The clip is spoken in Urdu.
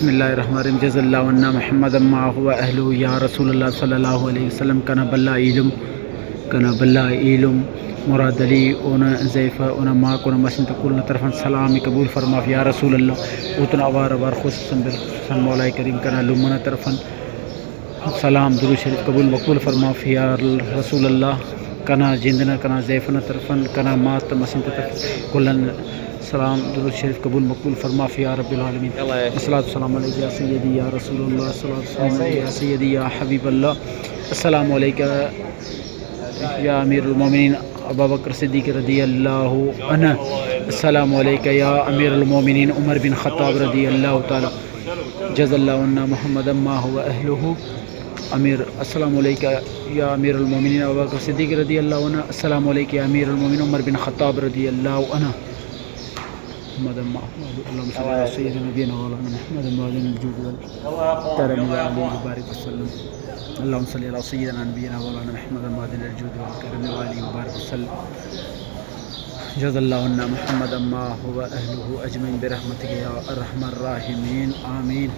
بسم الله الرحمن الرحيم. جزا الله عنا محمد ما هو أهله يا رسول الله صلی اللہ علیہ وسلم. کنا بلا علم مراد علی اون زیفہ اون ماک اون مسن تقول طرفا سلام قبول فرما یا رسول اللہ. اتنا وار وار خصوصا بالخصوصا مولا کریم کنا لمنا طرفا سلام درود شریف قبول مقبول فرما یا رسول اللہ. کنا جندنا کنا زیفنا طرفا کنا مات مسن طرفا کلن سلام درود شریف قبول مقبول فرما یا رب العالمین. الصلاۃ والسلام علیک یا سیدی یا رسول اللہ. الصلاۃ والسلام علیک یا سیدی یا حبیب اللہ. السلام علیکم یا امیر المومنین ابو بکر صدیق رضی اللہ عنہ. السلام علیکم یا امیر المومنین عمر بن خطاب رضی اللہ تعالی. جزا اللہ عنا محمد ما هو اہلہ. امیر السلام علیکم یا امیر المومنین ابو بکر صدیق رضی اللہ عنہ. السلام علیکم یا امیر المومنین عمر بن خطاب رضی اللہ عنہ. محمد ما اللهم صل على سيدنا نبينا مولانا محمد وعلى الجود والكرم وعلي وبارك وسلم. اللهم صل على سيدنا نبينا مولانا محمد وعلى الجود والكرم وعلي وبارك وسلم. جزا الله عنا محمد ما هو اهله اجمعين برحمتك يا ارحم الراحمين. آمين.